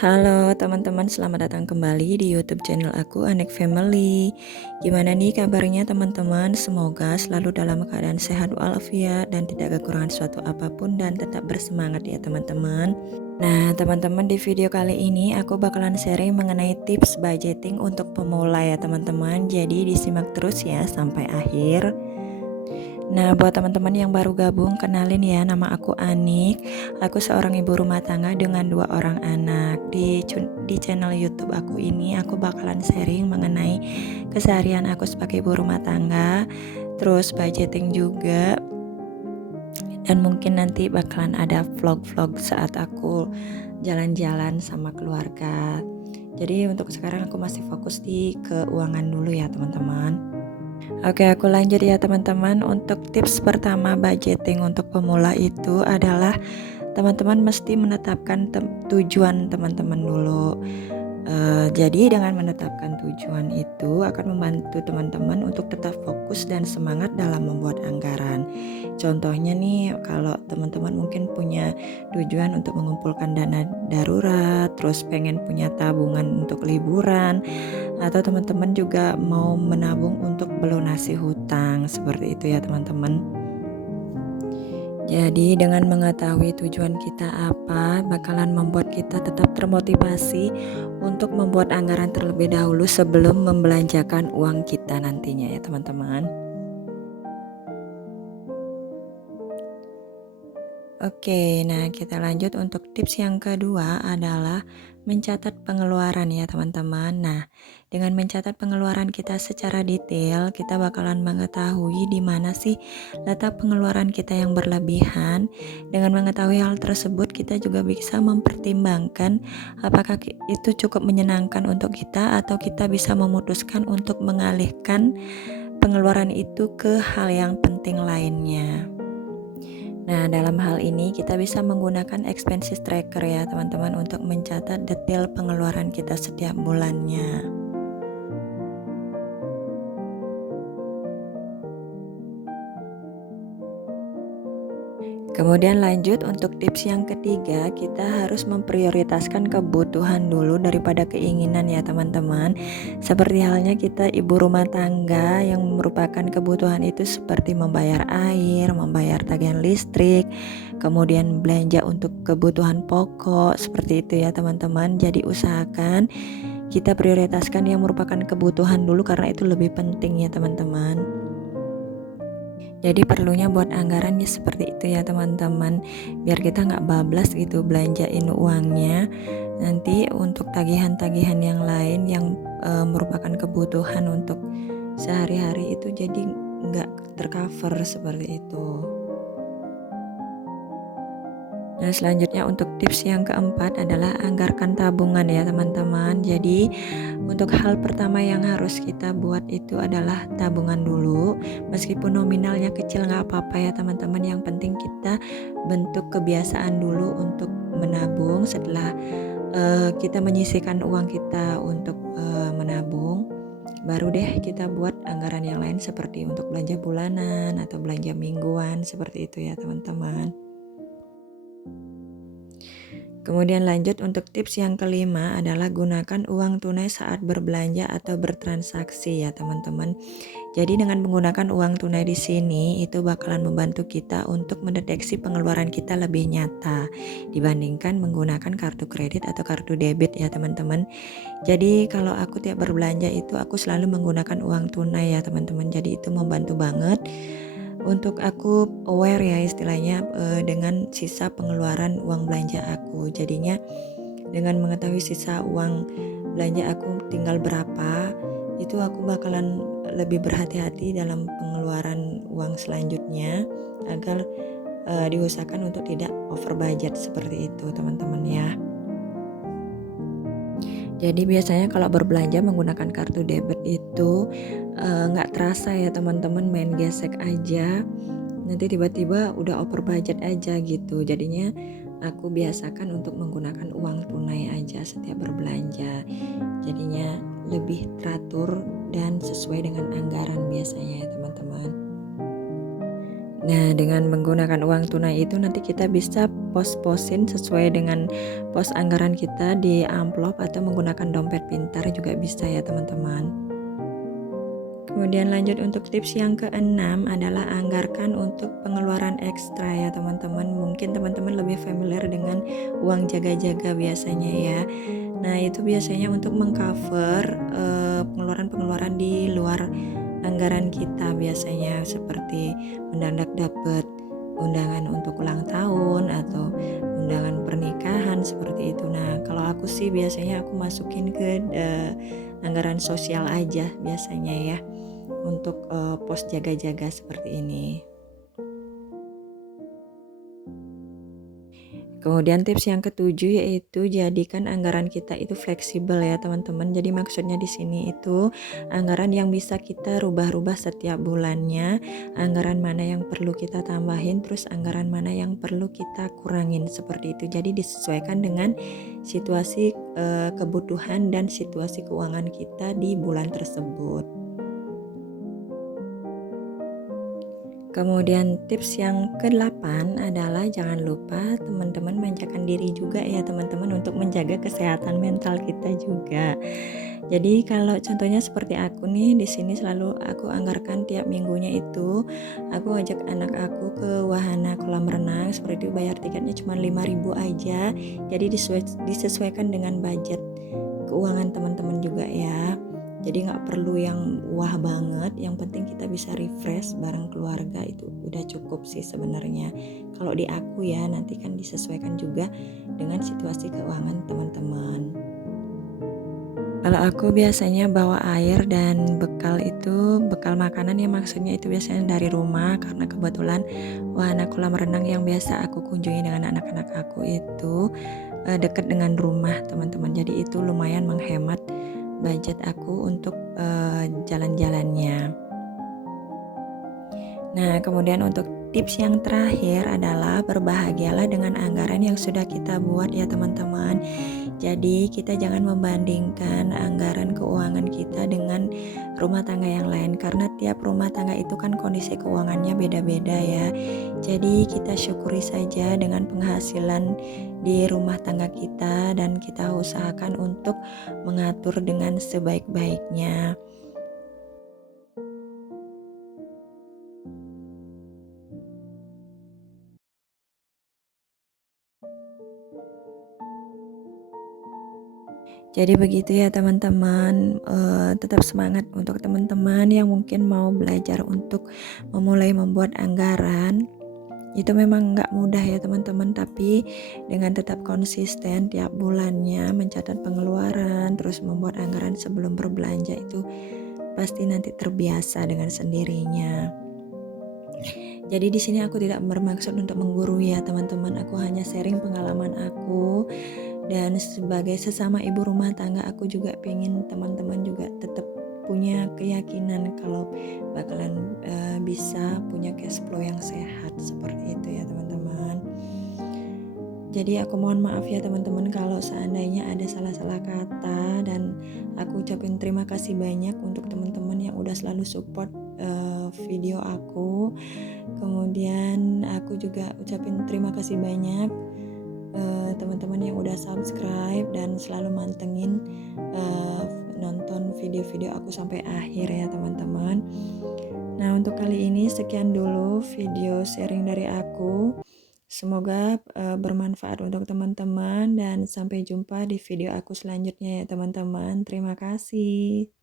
Halo teman-teman, selamat datang kembali di YouTube channel aku, Anek Family. Gimana nih kabarnya teman-teman? Semoga selalu dalam keadaan sehat walafiat dan tidak kekurangan suatu apapun dan tetap bersemangat ya teman-teman. Nah teman-teman, di video kali ini aku bakalan sharing mengenai tips budgeting untuk pemula ya teman-teman. Jadi disimak terus ya sampai akhir. Nah, buat teman-teman yang baru gabung, kenalin ya, nama aku Anik. Aku seorang ibu rumah tangga dengan 2 orang anak. Di channel YouTube aku ini, aku bakalan sharing mengenai keseharian aku sebagai ibu rumah tangga, terus budgeting juga, dan mungkin nanti bakalan ada vlog-vlog saat aku jalan-jalan sama keluarga. Jadi untuk sekarang aku masih fokus di keuangan dulu ya teman-teman. Oke, aku lanjut ya teman-teman. Untuk tips pertama budgeting untuk pemula itu adalah teman-teman mesti menetapkan tujuan teman-teman dulu. Jadi dengan menetapkan tujuan itu akan membantu teman-teman untuk tetap fokus dan semangat dalam membuat anggaran. Contohnya nih, kalau teman-teman mungkin punya tujuan untuk mengumpulkan dana darurat, terus pengen punya tabungan untuk liburan, atau teman-teman juga mau menabung untuk melunasi hutang, seperti itu ya teman-teman. Jadi dengan mengetahui tujuan kita apa, bakalan membuat kita tetap termotivasi untuk membuat anggaran terlebih dahulu sebelum membelanjakan uang kita nantinya ya teman-teman. Oke, nah kita lanjut untuk tips yang kedua adalah mencatat pengeluaran ya teman-teman. Nah, dengan mencatat pengeluaran kita secara detail, kita bakalan mengetahui di mana sih letak pengeluaran kita yang berlebihan. Dengan mengetahui hal tersebut, kita juga bisa mempertimbangkan apakah itu cukup menyenangkan untuk kita atau kita bisa memutuskan untuk mengalihkan pengeluaran itu ke hal yang penting lainnya. Nah, dalam hal ini kita bisa menggunakan expenses tracker ya teman-teman untuk mencatat detail pengeluaran kita setiap bulannya. Kemudian lanjut untuk tips yang ketiga, kita harus memprioritaskan kebutuhan dulu daripada keinginan ya teman-teman. Seperti halnya kita ibu rumah tangga yang merupakan kebutuhan itu seperti membayar air, membayar tagihan listrik, kemudian belanja untuk kebutuhan pokok, seperti itu ya teman-teman. Jadi usahakan kita prioritaskan yang merupakan kebutuhan dulu karena itu lebih penting ya teman-teman. Jadi perlunya buat anggarannya seperti itu ya teman-teman, biar kita nggak bablas gitu belanjain uangnya. Nanti untuk tagihan-tagihan yang lain yang merupakan kebutuhan untuk sehari-hari itu jadi nggak tercover seperti itu. Nah, selanjutnya untuk tips yang keempat adalah anggarkan tabungan ya teman-teman. Jadi untuk hal pertama yang harus kita buat itu adalah tabungan dulu. Meskipun nominalnya kecil nggak apa-apa ya teman-teman. Yang penting kita bentuk kebiasaan dulu untuk menabung. Setelah kita menyisihkan uang kita untuk menabung, baru deh kita buat anggaran yang lain seperti untuk belanja bulanan atau belanja mingguan, seperti itu ya teman-teman. Kemudian lanjut untuk tips yang kelima adalah gunakan uang tunai saat berbelanja atau bertransaksi ya teman-teman. Jadi dengan menggunakan uang tunai di sini itu bakalan membantu kita untuk mendeteksi pengeluaran kita lebih nyata dibandingkan menggunakan kartu kredit atau kartu debit ya teman-teman. Jadi kalau aku tiap berbelanja itu aku selalu menggunakan uang tunai ya teman-teman. Jadi itu membantu banget untuk aku aware ya istilahnya dengan sisa pengeluaran uang belanja aku. Jadinya dengan mengetahui sisa uang belanja aku tinggal berapa, itu aku bakalan lebih berhati-hati dalam pengeluaran uang selanjutnya agar diusahakan untuk tidak over budget seperti itu teman-teman ya. Jadi biasanya kalau berbelanja menggunakan kartu debit itu nggak terasa ya teman-teman, main gesek aja. Nanti tiba-tiba udah over budget aja gitu. Jadinya aku biasakan untuk menggunakan uang tunai aja setiap berbelanja. Jadinya lebih teratur dan sesuai dengan anggaran biasanya ya teman-teman. Nah, dengan menggunakan uang tunai itu nanti kita bisa pos-posin sesuai dengan pos anggaran kita di amplop atau menggunakan dompet pintar juga bisa ya teman-teman. Kemudian lanjut untuk tips yang keenam adalah anggarkan untuk pengeluaran ekstra ya teman-teman. Mungkin teman-teman lebih familiar dengan uang jaga-jaga biasanya ya. Nah, itu biasanya untuk mengcover pengeluaran-pengeluaran di luar anggaran kita biasanya seperti mendadak dapat undangan untuk ulang tahun atau undangan pernikahan seperti itu. Nah, kalau aku sih biasanya aku masukin ke anggaran sosial aja biasanya ya untuk pos jaga-jaga seperti ini. Kemudian tips yang ketujuh yaitu jadikan anggaran kita itu fleksibel ya teman-teman. Jadi maksudnya di sini itu anggaran yang bisa kita rubah-rubah setiap bulannya, anggaran mana yang perlu kita tambahin, terus anggaran mana yang perlu kita kurangin seperti itu. Jadi disesuaikan dengan situasi kebutuhan dan situasi keuangan kita di bulan tersebut. Kemudian tips yang ke-8 adalah jangan lupa teman-teman manjakan diri juga ya teman-teman untuk menjaga kesehatan mental kita juga. Jadi kalau contohnya seperti aku nih di sini selalu aku anggarkan tiap minggunya itu aku ajak anak aku ke wahana kolam renang seperti itu, bayar tiketnya cuma 5.000 aja. Jadi disesuaikan dengan budget keuangan teman-teman juga ya. Jadi nggak perlu yang wah banget, yang penting kita bisa refresh bareng keluarga itu udah cukup sih sebenarnya. Kalau di aku ya nanti kan disesuaikan juga dengan situasi keuangan teman-teman. Kalau aku biasanya bawa air dan bekal makanan ya maksudnya itu biasanya dari rumah karena kebetulan wahana kolam renang yang biasa aku kunjungi dengan anak-anak aku itu dekat dengan rumah teman-teman. Jadi itu lumayan menghemat budget aku untuk jalan-jalannya. Nah, kemudian untuk tips yang terakhir adalah berbahagialah dengan anggaran yang sudah kita buat ya teman-teman. Jadi kita jangan membandingkan anggaran keuangan kita dengan rumah tangga yang lain karena tiap rumah tangga itu kan kondisi keuangannya beda-beda ya. Jadi kita syukuri saja dengan penghasilan di rumah tangga kita dan kita usahakan untuk mengatur dengan sebaik-baiknya. Jadi begitu ya teman-teman, tetap semangat untuk teman-teman yang mungkin mau belajar untuk memulai membuat anggaran. Itu memang nggak mudah ya teman-teman, tapi dengan tetap konsisten tiap bulannya mencatat pengeluaran, terus membuat anggaran sebelum berbelanja itu pasti nanti terbiasa dengan sendirinya. Jadi di sini aku tidak bermaksud untuk menggurui ya teman-teman, aku hanya sharing pengalaman aku dan sebagai sesama ibu rumah tangga aku juga pengen teman-teman juga tetap punya keyakinan kalau bakalan bisa punya cash flow yang sehat seperti itu ya teman-teman. Jadi aku mohon maaf ya teman-teman kalau seandainya ada salah-salah kata dan aku ucapin terima kasih banyak untuk teman-teman yang udah selalu support video aku. Kemudian aku juga ucapin terima kasih banyak teman-teman yang udah subscribe dan selalu mantengin nonton video-video aku sampai akhir ya teman-teman. Nah untuk kali ini sekian dulu video sharing dari aku. Semoga bermanfaat untuk teman-teman dan sampai jumpa di video aku selanjutnya ya teman-teman. Terima kasih.